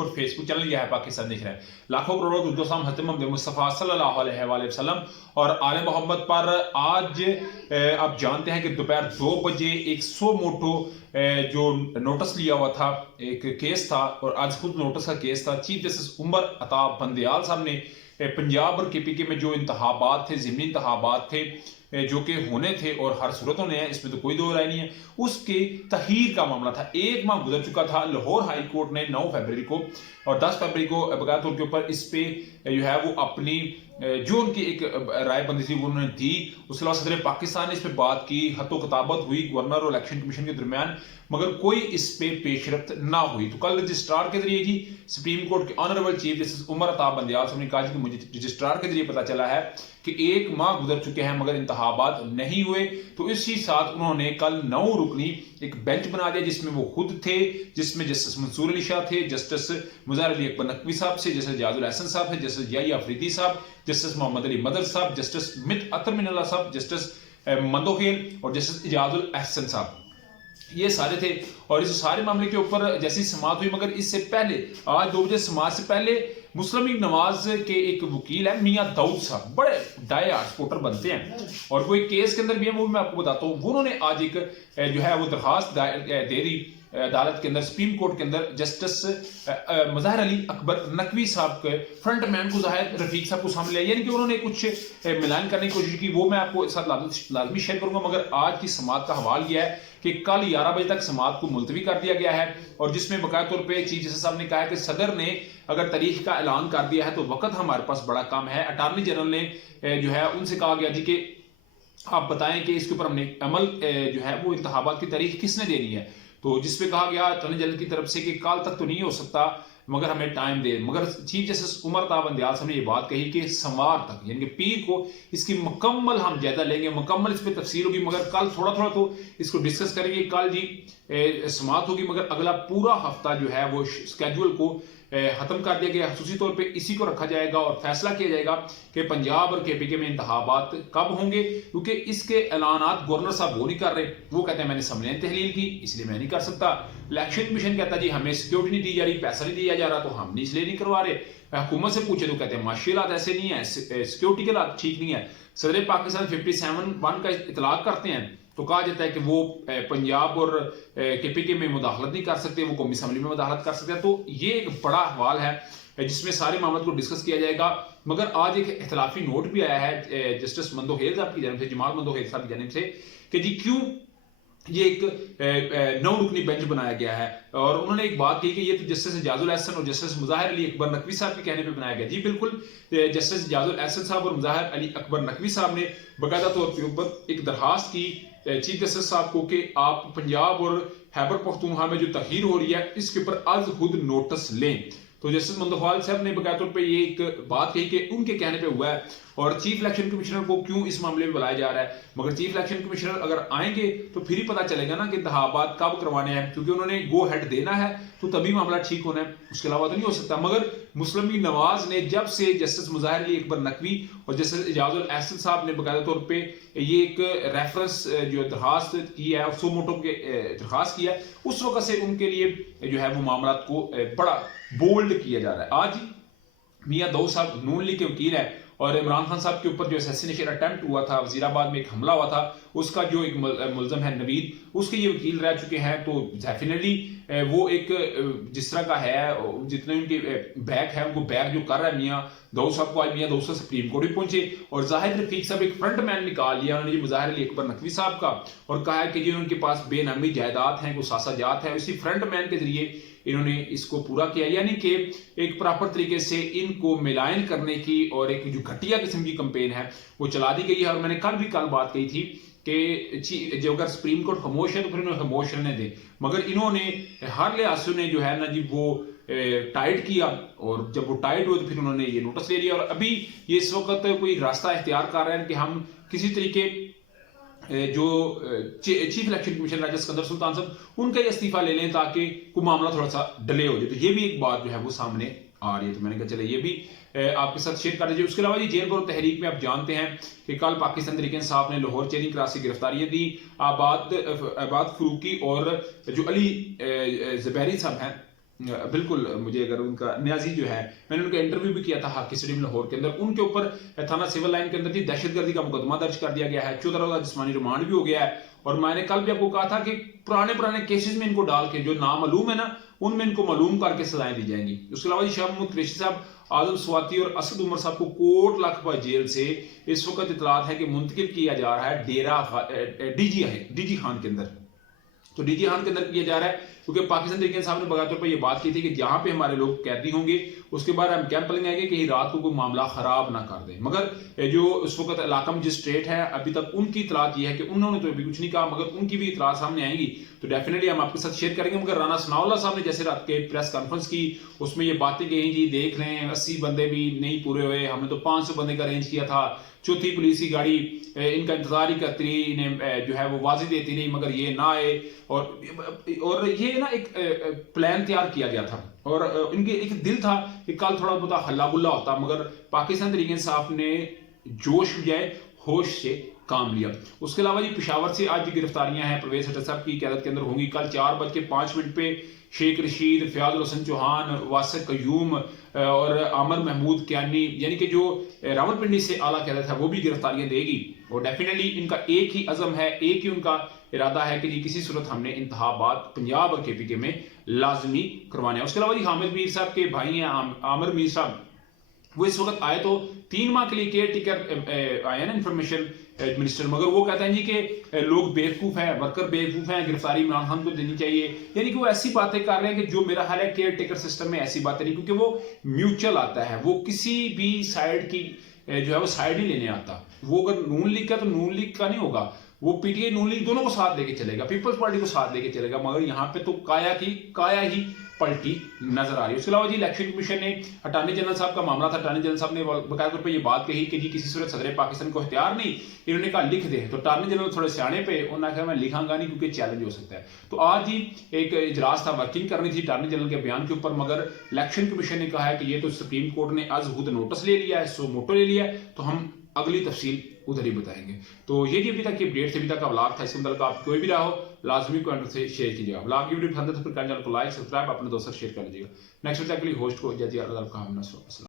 YouTube और Facebook channel यह है पाकिस्तान देख रहे हैं। लाखों करोड़ों दुरुद हज़रत मोहम्मद मुस्तफ़ा सल्लल्लाहु अलैहि वसल्लम और आले मोहम्मद पर आज आप जानते हैं कि दोपहर 2 बजे 100 मोटो जो नोटिस लिया हुआ था, एक केस था और आज खुद नोटिस का केस था। चीफ जस्टिस उमर अता बंदयाल साहब ने पंजाब और KPK में जो इंतखाबात थे, ज़िमनी इंतखाबात थे जो कि होने थे और हर सूरत होने हैं, इसमें तो कोई दो राय नहीं है, उसके तहीर का मामला था। 1 माह गुजर चुका था। लाहौर हाई कोर्ट ने 9 फरवरी को और 10 फरवरी को बकाया तौर के ऊपर इस पे जो है वो अपनी जो उनकी एक राय बंदी थी वो उन्होंने दी। उसके अलावा सदर पाकिस्तान ने इस पर बात की, हत्तो किताबत हुई गवर्नर और इलेक्शन कमीशन के दरमियान, मगर कोई इस पे पेशरफ्त ना हुई। तो कल रजिस्ट्रार के जरिए जी सुप्रीम कोर्ट के honourable chief justice Umar Ata Bandial साहब ने कहा कि मुझे रजिस्ट्रार के जरिए पता चला है कि 1 माह गुजर चुके हैं मगर इंतखाबात नहीं हुए। तो इसी साथ उन्होंने कल 9 रुकनी एक बेंच बना दिया जिसमें वो खुद थे, जिसमें जस्टिस मंसूर अली शाह थे, जस्टिस मुज़ाहिर अली अकबर नकवी साहब से, जस्टिस जाजुल अहसन साहब थे, जस्टिस याही अफरीदी साहब, जस्टिस मोहम्मद अली मदर साहब, जस्टिस मित अतर मिनल्ला साहब, जस्टिस मंदोखेल और जस्टिस इजाजुल अहसन साहब, ये सारे थे। और इस सारे मामले के ऊपर जैसी समाअत हुई, मगर इससे पहले आज 2 बजे समाअत से पहले मुस्लिम लीग नवाज के एक वकील है मियां दाऊद साहब, बड़े डाई हार्ट सपोर्टर बनते हैं और कोई केस के अंदर भी है, वो भी मैं आपको बताता हूँ। उन्होंने आज एक जो है वो दरखास्त दे दी अदालत के अंदर, सुप्रीम कोर्ट के अंदर, जस्टिस मुज़ाहिर अली अकबर नकवी साहब के फ्रंट मैन को ज़ाहिर रफीक साहब को सामने लिया, यानी कि उन्होंने कुछ मिलान करने की कोशिश की, वो मैं आपको साथ लाजमी शेयर करूंगा। मगर आज की समाअत का हवाल यह है कि कल 11 बजे तक समाअत को मुलतवी कर दिया गया है और जिसमें बकाया तौर पर चीफ जस्टिस साहब ने कहा है कि सदर ने अगर तारीख का ऐलान कर दिया है तो वक्त हमारे पास बड़ा कम है। अटॉर्नी जनरल ने जो है उनसे कहा गया जी कि आप बताएं कि इसके ऊपर हमने अमल जो है वो इंतखाबात की तारीख किसने देनी है। तो जिसपे कहा गया अटॉर्नी जनरल की तरफ से कि कल तक तो नहीं हो सकता मगर हमें टाइम दे। मगर चीफ जस्टिस उमर अता बंदयाल साहब ने ये बात कही कि सोमवार तक यानी कि पीर को इसकी मुकम्मल हम जायजा लेंगे, मुकम्मल इस पर तफसील होगी, मगर कल थोड़ा थोड़ा तो इसको डिस्कस करेंगे। कल जी समाअत होगी मगर अगला पूरा हफ्ता जो है वो स्केड्यूल को खत्म कर दिया गया। खसूसी तौर पे इसी को रखा जाएगा और फैसला किया जाएगा कि पंजाब और KPK में इंतखाबात कब होंगे, क्योंकि इसके ऐलानात गवर्नर साहब वो नहीं कर रहे। वो कहते हैं मैंने समलेन तहलील की इसलिए मैं नहीं कर सकता। इलेक्शन कमीशन कहता है जी हमें सिक्योरिटी नहीं दी जा रही, पैसा नहीं दिया जा रहा तो हम इसलिए नहीं करवा रहे। हुकूमत से पूछे तो कहते हैं माशी हालात ऐसे नहीं है, सिक्योरिटी के हालात ठीक नहीं है। सदर पाकिस्तान 57(1) का इतलाक करते हैं तो कहा जाता है कि वो पंजाब और KPK में मुदाखलत नहीं कर सकते, वो कौमी असम्बली में मुदाखलत कर सकते हैं। तो ये एक बड़ा हवाल है जिसमें सारे मामलों को डिस्कस किया जाएगा। मगर आज एक इख्तलाफी नोट भी आया है जस्टिस मंदोखेल साहब की जानब से, जमाल मंदोखेल साहब की जानब से, कि जी क्यों ये एक 9 रुकनी बेंच बनाया गया है। और उन्होंने एक बात कही कि ये तो जस्टिस जाजुल अहसन और जस्टिस मुज़ाहिर अली अकबर नकवी साहब के कहने पे बनाया गया। जी बिल्कुल, जस्टिस जाजुल अहसन साहब और मुज़ाहिर अली अकबर नकवी साहब ने बाकायदा तौर पर ऊपर एक दरखास्त की चीफ जस्टिस साहब को कि आप पंजाब और खैबर पख्तूनख्वा में जो तखीर हो रही है इसके ऊपर आज खुद नोटिस लें। तो जस्टिस मंदोखेल साहब ने बकाया तौर पे ये एक बात कही कि उनके कहने पे हुआ है और चीफ इलेक्शन कमिश्नर को क्यों इस मामले में बुलाया जा रहा है। मगर चीफ इलेक्शन कमिश्नर अगर आएंगे तो फिर ही पता चलेगा ना कि इंतखाबात कब करवाने हैं, क्योंकि उन्होंने गो हेड देना है तो तभी मामला ठीक होना है, उसके अलावा तो नहीं हो सकता। मगर मुस्लिम लीग नवाज ने जब से जस्टिस मुज़ाहिर अली अकबर नकवी और जस्टिस इजाजुल अहसन साहब ने बाकायदा तौर पे ये एक रेफरेंस जो दरखास्त की है, 100 मोटो के दरखास्त किया है, उस वक्त से उनके लिए जो है वो मामला को बड़ा बोल्ड किया जा रहा है। आज मियां दाऊद साहब नून लीग के वकील है और इमरान खान साहब के ऊपर जो असैसिनेशन अटेम्प्ट हुआ था, वजीराबाद में एक हमला हुआ था, उसका जो एक मुलजम है नवीद, उसके ये वकील रह चुके हैं। तो डेफिनेटली वो एक जिस तरह का है, जितने उनके बैक है उनको बैक जो कर रहा है मियां दाऊद साहब को, आज मियां दाऊद साहब सुप्रीम कोर्ट भी पहुंचे और जाहिद रफीक साहब एक फ्रंट मैन निकाल लिया उन्होंने मुज़ाहिर अली अकबर नकवी साहब का और कहा है कि जी उनके पास बेनामी जायदाद हैं, कुछ सासाजात है, इसी फ्रंट मैन के जरिए इन्होंने इसको पूरा किया। यानी कि एक प्रॉपर तरीके से इनको मिलायन करने की और एक जो घटिया किस्म की कंपेन है वो चला दी गई है। और मैंने कल बात कही थी कि जो अगर सुप्रीम कोर्ट खामोश है तो फिर इन्हें खामोश रहने दें, मगर इन्होंने हर लिहाज से ने जो है ना जी वो टाइट किया और जब वो टाइट हुए तो फिर उन्होंने ये नोटिस ले लिया। और अभी ये इस वक्त कोई रास्ता इख्तियार कर रहे हैं कि हम किसी तरीके जो चीफ इलेक्शन कमीशन राजा सिकंदर सुल्तान साहब उनका इस्तीफा ले लें ताकि कोई मामला थोड़ा सा डिले हो जाए। तो ये भी एक बात जो है वो सामने आ रही है, तो मैंने कहा चले ये भी आपके साथ शेयर कर दीजिए। उसके अलावा जी जेल भरो तहरीक में आप जानते हैं कि कल पाकिस्तान तहरीक इंसाफ ने लाहौर चेरिंग क्रॉस की गिरफ्तारियां दी। आबाद फरूकी और जो अली ज़ुबैरी साहब हैं بالکل مجھے اگر ان کا نیازی جو ہے میں نے ان کا انٹرویو بھی کیا تھا ہاکی اسٹیڈیم لاہور کے اندر، ان کے اوپر تھانہ سول لائن کے اندر جی دہشت گردی کا مقدمہ درج کر دیا گیا ہے، 14 روزہ جسمانی ریمانڈ بھی ہو گیا ہے، اور میں نے کل بھی آپ کو کہا تھا کہ پرانے کیسز میں ان کو ڈال کے جو نامعلوم ہے نا ان میں ان کو معلوم کر کے سزائیں دی جائیں گی۔ اس کے علاوہ جی شاہ محمود قریشی صاحب، اعظم سواتی اور اسد عمر صاحب کو کوٹ لکھپت جیل سے اس وقت اطلاعات ہے کہ منتقل کیا جا رہا ہے ڈیرہ ڈی جی خان کے اندر۔ تو ڈی جی خان کے اندر کیا جا رہا ہے کیونکہ پاکستان تحریک صاحب نے بغیر طور پر یہ بات کی تھی کہ جہاں پہ ہمارے لوگ قیدی ہوں گے اس کے بعد ہم کیمپ لگائیں گے کہ رات کو کوئی معاملہ خراب نہ کر دیں، مگر جو اس وقت علاقہ مجسٹریٹ ہے ابھی تک ان کی اطلاعات یہ ہے کہ انہوں نے تو ابھی کچھ نہیں کہا، مگر ان کی بھی اطلاعات سامنے آئیں گی تو ڈیفینیٹلی ہم آپ کے ساتھ شیئر کریں گے۔ مگر رانا ثناء اللہ صاحب نے جیسے رات کے پریس کانفرنس کی اس میں یہ باتیں کہیں جی دیکھ لیں 80 بندے بھی نہیں پورے ہوئے، ہم نے تو 500 بندے کا ارینج کیا تھا، چوتھی پولیس کی گاڑی ان کا انتظار ہی کرتی رہی، انہیں جو ہے وہ واضح دیتی رہی مگر یہ نہ آئے، اور یہ نا ایک پلان تیار کیا گیا تھا اور ان کے ایک دل تھا کہ کل تھوڑا بہت ہلا بلا ہوتا، مگر پاکستان تحریک انصاف نے جوش بجائے ہوش سے کام لیا۔ اس کے علاوہ جی پشاور سے آج بھی گرفتاریاں ہیں، پرویز ہٹر صاحب کی قیادت کے اندر ہوں گی کل 4:05 پہ شیخ رشید، فیاض الحسن چوہان، واسق قیوم اور عامر محمود کیانی، یعنی کہ جو راولپنڈی سے اعلیٰ قیادت ہے وہ بھی گرفتاریاں دے گی، اور ڈیفینیٹلی ان کا ایک ہی عزم ہے، ایک ہی ان کا ارادہ ہے کہ جی کسی صورت ہم نے انتخابات پنجاب اور KPK میں لازمی کروانے ہیں۔ اس کے علاوہ جی حامد میر صاحب کے بھائی ہیں عامر میر صاحب، وہ اس وقت آئے تو 3 ماہ کے لیے کیئر ٹیکر آئے نا انفارمیشن منسٹر، مگر وہ کہتے ہیں جی کہ لوگ بیوقوف ہیں، ورکر بیوقوف ہیں، گرفتاری عمران خان کو دینی چاہیے، یعنی کہ وہ ایسی باتیں کر رہے ہیں کہ جو میرا خیال ہے کیئر ٹیکر سسٹم میں ایسی باتیں نہیں، کیونکہ وہ میوچل آتا ہے، وہ کسی بھی سائیڈ کی جو ہے وہ سائیڈ نہیں لینے آتا، وہ اگر نون لیگ کا تو نون لیگ کا نہیں ہوگا، وہ PTI نون لیگ دونوں کو ساتھ لے کے چلے گا، پیپلز پارٹی کو ساتھ لے کے چلے گا، مگر یہاں پہ تو کایا ہی پلٹی نظر آ رہی ہے۔ اس کے علاوہ جی الیکشن کمیشن نے اٹارنی جنرل صاحب کا معاملہ تھا، اٹارنی جنرل صاحب نے باقاعدہ طور پہ یہ بات کہی کہ جی کسی صورت صدر پاکستان کو اختیار نہیں، انہوں نے کہا لکھ دیں، تو اٹارنی جنرل تھوڑے سیانے پہ انہوں نے کہا میں لکھاں گا نہیں کیونکہ چیلنج ہو سکتا ہے۔ تو آج ہی ایک اجلاس تھا، ورکنگ کرنی تھی اٹارنی جنرل کے بیان کے اوپر، مگر الیکشن کمیشن نے کہا ہے کہ یہ تو سپریم کورٹ نے از خود نوٹس لے لیا ہے، سو موٹو لے لیا ہے، تو ہم اگلی تفصیل ادھر ہی بتائیں گے۔ تو یہ ابھی تک کی اپڈیٹ تھے، ابھی تک کا ولاگ تھا، اس کے متعلق آپ کوئی بھی رہا ہو لازمی کمنٹ سے شیئر کیجیے گا۔ ولاگ کی ویڈیو پسند ہے تو پھر چینل کو لائک سبسکرائب اپنے دوستوں سے شیئر کر لیجیے گا۔ نیکسٹ ویڈیو کے لیے ہوسٹ کو جاتی اللہ کا